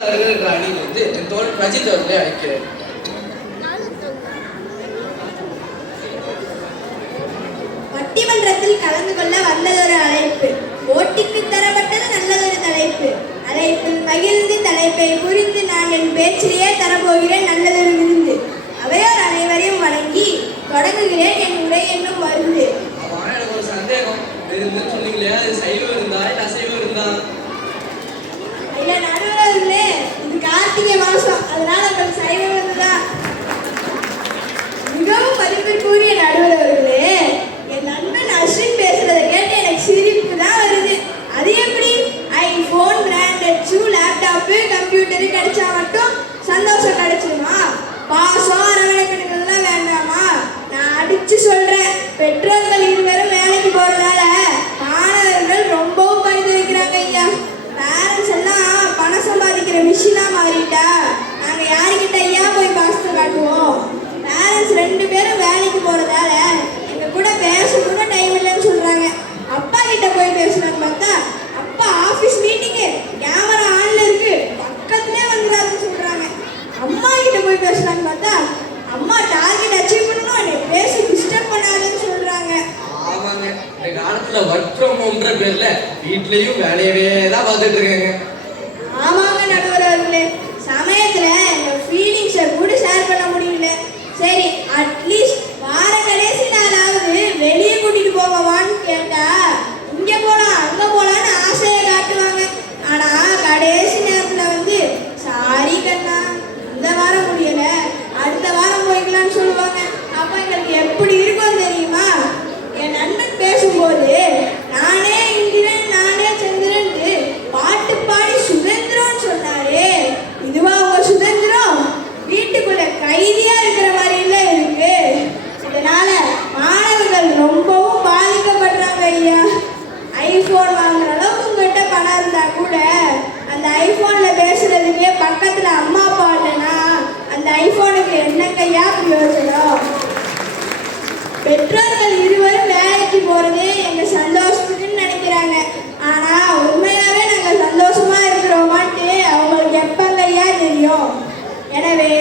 அணி வந்து என் தோல் ரஜித் அவர்களை அழைக்கிறேன். பட்டிமன்றத்தில் கலந்து கொள்ள வந்ததொரு அழைப்பு, போட்டிக்கு தரப்பட்டது நல்லதொரு தலைப்பு. அழைப்பில் மகிழ்ந்து தலைப்பை புரிந்து நான் என் பேச்சிலேயே தரப்போகிறேன் நல்லதொரு விருந்து. அவையோர் அனைவரையும் வணங்கி தொடங்குகிறேன் என் உரை என்னும் மருந்து. எனக்கு ஒரு சந்தேகம், விருந்துன்னு சொன்னீங்களே, அது சைவ விருந்தா இல்ல அசைவ விருந்தா? இல்ல நடுவர்களே, இது கார்த்திகை மாசம், அதனால உங்களுக்கு சைவ விருந்து தான். மிகவும் மதிப்பிற்குரிய நடுவர்களே, என் நண்பன் அஸ்வின் பேசுறதை கேட்டு எனக்கு சிரிப்பு தான் வருது. அது எப்படி iPhone, branded shoe, laptop, computer கிடைச்சா மட்டும் சந்தோஷம் கிடைச்சிருமா? பாசம் அரவணைப்புகள்லாம் வேண்டாமா? நான் அடிச்சு சொல்றேன், பெற்றோர்கள் இருவரும் வேலைக்கு போறதால மாணவர்கள் ரொம்பவும் பரிந்துரைக்கிறாங்க ஐயா. பேரண்ட்ஸ் எல்லாம் பணம் சம்பாதிக்கிற மிஷினா மாறிட்டா நாங்க யாருக்கிட்ட ஐயா போய் பாசத்தை காட்டுவோம்? பேரண்ட்ஸ் 2 பேரும் வேலைக்கு போறதால எங்க கூட பேச கூட டைம் இல்லைன்னு சொல்றாங்க. அப்பா கிட்ட போய் பேசலான்னு பார்த்தா அப்பா ஆபீஸ் மீட்டிங்கு, கேமரா ஆன்ல இருக்கு, பக்கத்துலேயே வந்துடாதுன்னு சொல்றாங்க. அம்மா கிட்ட போய் பேசலான்னு பார்த்தா அம்மா டார்கெட் அச்சீவ் பண்ணணும், என்னை பேச டிஸ்டர்ப் பண்ணாதுன்னு சொல்றாங்க. ஆமாங்க, இந்த காலத்துல ஒர்க் ஃப்ரம் ஹோம்ன்ற பேர்ல வீட்லயும் வேலையவே தான் பார்த்துட்டு இருக்காங்க. ஆமாங்க நடுவர்களே, சமயத்துல எங்க ஃபீலிங்ஸை கூட ஷேர் பண்ண முடியல. சரி, அட்லீஸ்ட் வார கடைசி நாளாவது வெளியே கூட்டிட்டு போகவான்னு கேட்டா இங்க போலாம் அங்க போலான்னு ஆசையை காட்டுவாங்க. ஆனா கடைசி நேரத்துல வந்து சாரி கண்ணா, இந்த வாரம் முடியல, அடுத்த வாரம் போய்க்கலாம்னு சொல்லுவாங்க. அப்ப எங்களுக்கு எப்படி இருக்கும் தெரியுமா? என் நண்பன் பேசும்போது நானே இந்திரன் நானே சந்திரன் பாட்டு பாடி சுதந்திரம் சொன்னாரே, இதுவா உங்க சுதந்திரம்? வீட்டுக்குள்ள கைதியா இருக்கிற மாதிரி இல்ல இருக்கு. இதனால மாணவர்கள் ரொம்பவும் பாதிக்கப்படுறாங்க ஐயா. ஐபோன் வாங்குற அளவுக்கு உங்ககிட்ட பணம் இருந்தா கூட அந்த ஐபோன்ல பேசுறதுக்கே பக்கத்துல அம்மா அப்பா இல்லைன்னா அந்த ஐபோனுக்கு என்னங்கய்யா பிரயோஜனம்? பெற்றோர்கள் இருவரும் வேலைக்கு போறது எங்க சந்தோஷத்துக்குன்னு நினைக்கிறாங்க. ஆனா உண்மையாவே நாங்க சந்தோஷமா இருக்கிறோமான்ட்டு அவங்களுக்கு எப்பங்கய்யா தெரியும். எனவே